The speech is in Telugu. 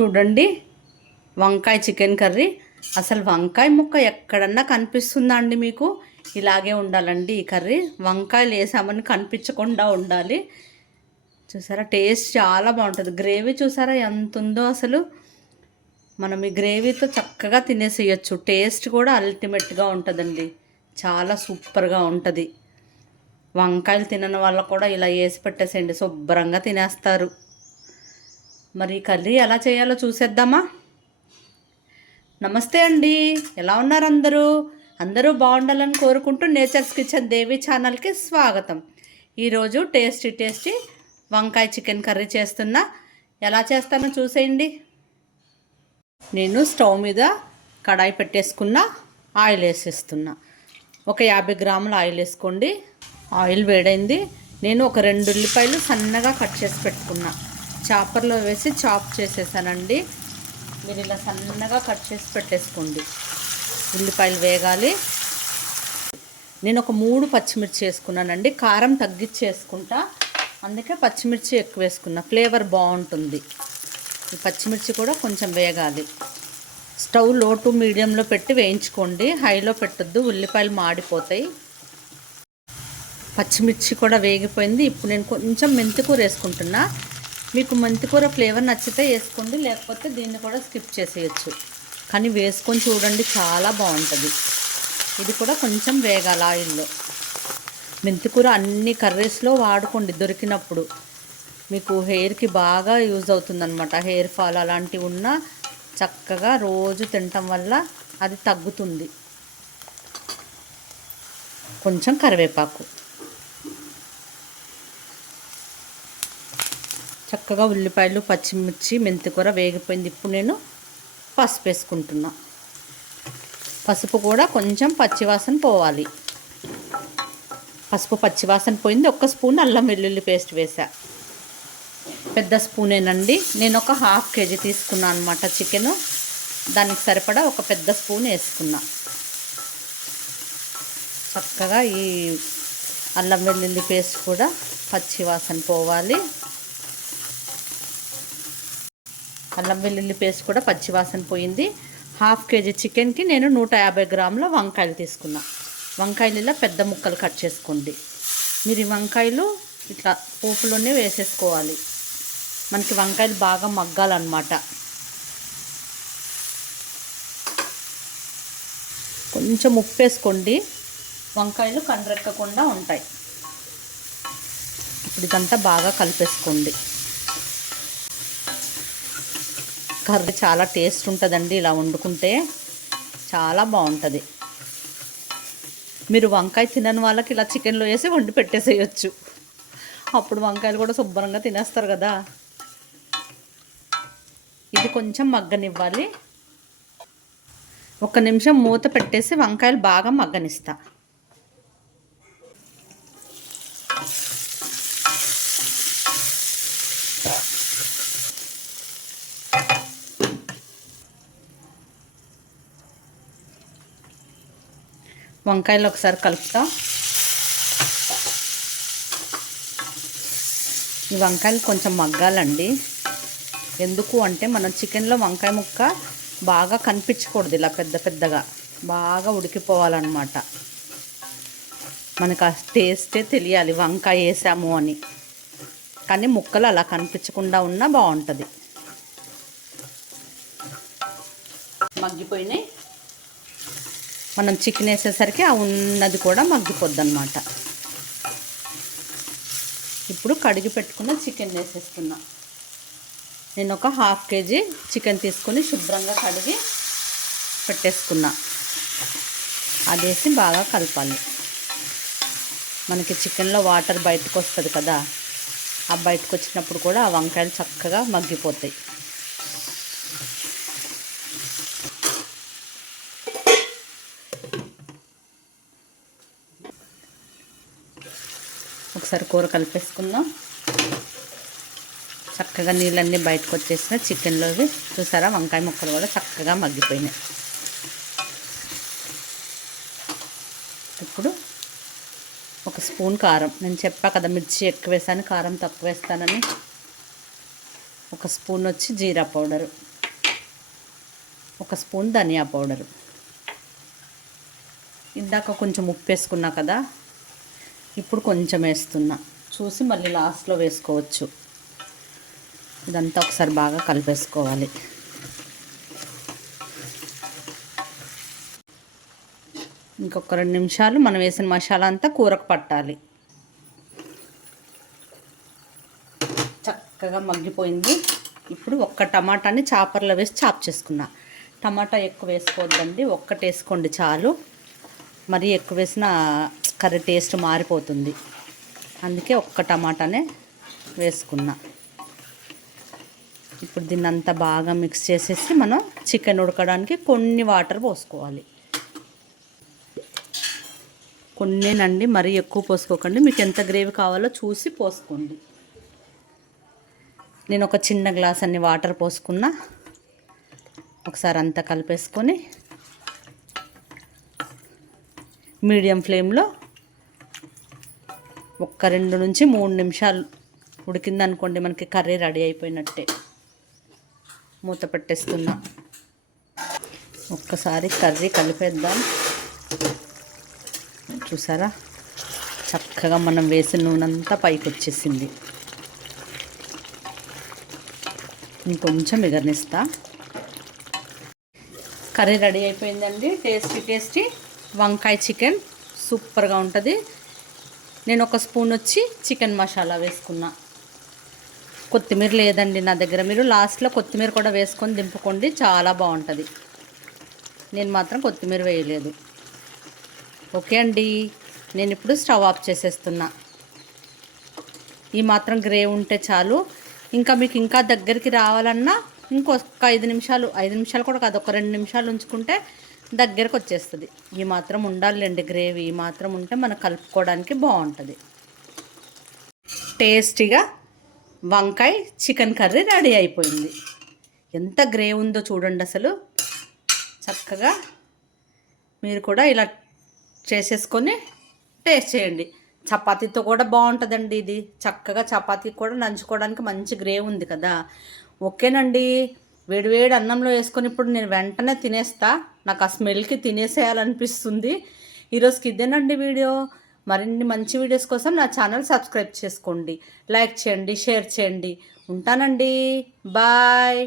చూడండి. వంకాయ చికెన్ కర్రీ. అసలు వంకాయ ముక్క ఎక్కడన్నా కనిపిస్తుందా అండి మీకు? ఇలాగే ఉండాలండి ఈ కర్రీ. వంకాయలు వేసామని కనిపించకుండా ఉండాలి. చూసారా? టేస్ట్ చాలా బాగుంటుంది. గ్రేవీ చూసారా? ఎంత ఉందో అసలు. మనం ఈ గ్రేవీతో చక్కగా తినేసేయచ్చు. టేస్ట్ కూడా అల్టిమేట్గా ఉంటుందండి. చాలా సూపర్గా ఉంటుంది. వంకాయలు తినని వాళ్ళకు కూడా ఇలా వేసి పెట్టేసేయండి. శుభ్రంగా తినేస్తారు. మరి కర్రీ ఎలా చేయాలో చూసేద్దామా? నమస్తే అండి. ఎలా ఉన్నారు అందరూ? అందరూ బాగుండాలని కోరుకుంటూ నేచర్స్ కిచెన్ దేవి ఛానల్కి స్వాగతం. ఈరోజు టేస్టీ టేస్టీ వంకాయ చికెన్ కర్రీ చేస్తున్నా. ఎలా చేస్తానో చూసేయండి. నేను స్టవ్ మీద కడాయి పెట్టేసుకున్న ఆయిల్ వేసేస్తున్నా. ఒక యాభై గ్రాముల ఆయిల్ వేసుకోండి. ఆయిల్ వేడైంది. నేను ఒక రెండు ఉల్లిపాయలు సన్నగా కట్ చేసి పెట్టుకున్నాను చాపర్లో వేసి చాప్ చేసేసానండి. మీరు ఇలా సన్నగా కట్ చేసి పెట్టేసుకోండి. ఉల్లిపాయలు వేగాలి. నేను ఒక మూడు పచ్చిమిర్చి వేసుకున్నానండి. కారం తగ్గించేసుకుంటా. అందుకే పచ్చిమిర్చి ఎక్కువ వేసుకున్నా. ఫ్లేవర్ బాగుంటుంది. ఈ పచ్చిమిర్చి కూడా కొంచెం వేగాలి. స్టవ్లో టు మీడియంలో పెట్టి వేయించుకోండి. హైలో పెట్టొద్దు. ఉల్లిపాయలు మాడిపోతాయి. పచ్చిమిర్చి కూడా వేగిపోయింది. ఇప్పుడు నేను కొంచెం మెంతికూర వేసుకుంటున్నా. మీకు మెంతికూర ఫ్లేవర్ నచ్చితే వేసుకోండి లేకపోతే దీన్ని కూడా స్కిప్ చేసేయచ్చు. కానీ వేసుకొని చూడండి చాలా బాగుంటుంది. ఇది కూడా కొంచెం వేగాల ఆయిల్లో. మెంతికూర అన్ని కర్రీస్లో వాడుకోండి దొరికినప్పుడు. మీకు హెయిర్కి బాగా యూజ్ అవుతుందన్నమాట. హెయిర్ ఫాల్ అలాంటివి ఉన్నా చక్కగా రోజు తినటం వల్ల అది తగ్గుతుంది. కొంచెం కరివేపాకు. చక్కగా ఉల్లిపాయలు పచ్చిమిర్చి మెంతికూర వేగిపోయింది. ఇప్పుడు నేను పసుపు వేసుకుంటున్నా. పసుపు కూడా కొంచెం పచ్చివాసన పోవాలి. పసుపు పచ్చివాసన పోయింది. ఒక్క స్పూన్ అల్లం వెల్లుల్లి పేస్ట్ వేసా పెద్ద స్పూనేనండి. నేను ఒక హాఫ్ కేజీ తీసుకున్నాను అనమాట చికెను. దానికి సరిపడా ఒక పెద్ద స్పూన్ వేసుకున్నా. చక్కగా ఈ అల్లం వెల్లుల్లి పేస్ట్ కూడా పచ్చివాసన పోవాలి. అల్లం వెల్లుల్లి పేస్ట్ కూడా పచ్చివాసన పోయింది. హాఫ్ కేజీ చికెన్కి నేను నూట యాభై గ్రాముల వంకాయలు తీసుకున్నా. వంకాయలు ఇలా పెద్ద ముక్కలు కట్ చేసుకోండి. మీరు ఈ వంకాయలు ఇట్లా పోపులోనే వేసేసుకోవాలి. మనకి వంకాయలు బాగా మగ్గాలన్నమాట. కొంచెం ఉప్పు వేసుకోండి. వంకాయలు కండ్రెక్కకుండా ఉంటాయి. ఇప్పుడు ఇదంతా బాగా కలిపేసుకోండి. కర్రీ చాలా టేస్ట్ ఉంటుందండి ఇలా వండుకుంటే. చాలా బాగుంటుంది. మీరు వంకాయ తినని వాళ్ళకి ఇలా చికెన్లో వేసి వండి పెట్టేసేయచ్చు. అప్పుడు వంకాయలు కూడా శుభ్రంగా తినేస్తారు కదా. ఇది కొంచెం మగ్గనివ్వాలి. ఒక నిమిషం మూత పెట్టేసి వంకాయలు బాగా మగ్గనిస్తా. వంకాయలు ఒకసారి కలుపుతా. ఈ వంకాయలు కొంచెం మగ్గాలండి. ఎందుకు అంటే మనం చికెన్లో వంకాయ ముక్క బాగా కనిపించకూడదు ఇలా పెద్ద పెద్దగా. బాగా ఉడికిపోవాలన్నమాట. మనకు ఆ టేస్టే తెలియాలి వంకాయ వేసాము అని. కానీ ముక్కలు అలా కనిపించకుండా ఉన్నా బాగుంటుంది. మగ్గిపోయినాయి. మనం చికెన్ వేసేసరికి ఆ ఉన్నది కూడా మగ్గిపోద్ది అనమాట ఇప్పుడు కడిగి పెట్టుకున్న చికెన్ వేసేస్తున్నా. నేను ఒక హాఫ్ కేజీ చికెన్ తీసుకొని శుభ్రంగా కడిగి పెట్టేసుకున్నా. అది వేసి బాగా కలపాలి. మనకి చికెన్లో వాటర్ బయటకు వస్తుంది కదా ఆ బయటకు వచ్చినప్పుడు కూడా ఆ వంకాయలు చక్కగా మగ్గిపోతాయి. ఒకసారి కూర కలిపేసుకుందాం. చక్కగా నీళ్ళన్నీ బయటకు వచ్చేసిన చికెన్లోవి చూసారా? వంకాయ ముక్కలు కూడా చక్కగా మగ్గిపోయినాయి. ఇప్పుడు ఒక స్పూన్ కారం. నేను చెప్పా కదా మిర్చి ఎక్కువ వేసాను కారం తక్కువ వేస్తానని. ఒక స్పూన్ వచ్చి జీరా పౌడరు. ఒక స్పూన్ ధనియా పౌడరు. ఇందాక కొంచెం ఉప్పు వేసుకున్నా కదా ఇప్పుడు కొంచెం వేస్తున్నా. చూసి మళ్ళీ లాస్ట్లో వేసుకోవచ్చు. ఇదంతా ఒకసారి బాగా కలిపేసుకోవాలి. ఇంకొక రెండు నిమిషాలు మనం వేసిన మసాలా అంతా కూరకు పట్టాలి. చక్కగా మగ్గిపోయింది. ఇప్పుడు ఒక్క టమాటాని చాపర్లో వేసి చాప్ చేసుకున్నా. టమాటా ఎక్కువ వేసుకోవద్దండి. ఒక్కటి వేసుకోండి చాలు. మరీ ఎక్కువ వేసిన కర్రీ టేస్ట్ మారిపోతుంది. అందుకే ఒక్క టమాటానే వేసుకున్నా. ఇప్పుడు దీన్ని అంతా బాగా మిక్స్ చేసేసి మనం చికెన్ ఉడకడానికి కొన్ని వాటర్ పోసుకోవాలి. కొన్నేనండి మరీ ఎక్కువ పోసుకోకండి. మీకు ఎంత గ్రేవీ కావాలో చూసి పోసుకోండి. నేను ఒక చిన్న గ్లాస్ అన్ని వాటర్ పోసుకున్నా. ఒకసారి అంతా కలిపేసుకొని మీడియం ఫ్లేమ్లో ఒక రెండు నుంచి మూడు నిమిషాలు ఉడికిందనుకోండి మనకి కర్రీ రెడీ అయిపోయినట్టే. మూత పెట్టేస్తున్నా. ఒక్కసారి కర్రీ కలిపేద్దాం. చూసారా? చక్కగా మనం వేసిన నూనెంతా పైకి వచ్చేసింది ఇంకొంచెం ఎగరనిస్తా. కర్రీ రెడీ అయిపోయిందండి. Tasty tasty. వంకాయ చికెన్ సూపర్గా ఉంటుంది. నేను ఒక స్పూన్ వచ్చి చికెన్ మసాలా వేసుకున్నా. కొత్తిమీర లేదండి నా దగ్గర. మీరు లాస్ట్లో కొత్తిమీర కూడా వేసుకొని దింపుకోండి. చాలా బాగుంటుంది. నేను మాత్రం కొత్తిమీర వేయలేదు. ఓకే అండి. నేను ఇప్పుడు స్టవ్ ఆఫ్ చేసేస్తున్నా. ఈ మాత్రం గ్రే ఉంటే చాలు. ఇంకా మీకు ఇంకా దగ్గరికి రావాలన్నా ఇంకొక ఐదు నిమిషాలు ఐదు నిమిషాలు కూడా కాదు ఒక రెండు నిమిషాలు ఉంచుకుంటే దగ్గరకు వచ్చేస్తుంది ఈ మాత్రం ఉండాలండి గ్రేవీ ఈ మాత్రం ఉంటే మనం కలుపుకోవడానికి బాగుంటుంది. టేస్టీగా వంకాయ చికెన్ కర్రీ రెడీ అయిపోయింది. ఎంత గ్రేవ్ ఉందో చూడండి అసలు. చక్కగా మీరు కూడా ఇలా చేసేసుకొని టేస్ట్ చేయండి. చపాతీతో కూడా బాగుంటుందండి ఇది. చక్కగా చపాతీ కూడా నంచుకోవడానికి మంచి గ్రేవ్ ఉంది కదా. ఓకేనండి. వేడివేడి అన్నంలో వేసుకొని ఇప్పుడు నేను వెంటనే తినేస్తా. నాకు ఆ స్మెల్కి తినేసేయాలనిపిస్తుంది. ఈరోజుకి ఇదేనండి వీడియో. మరిన్ని మంచి వీడియోస్ కోసం నా ఛానల్ సబ్స్క్రైబ్ చేసుకోండి. లైక్ చేయండి షేర్ చేయండి. ఉంటానండి. బాయ్.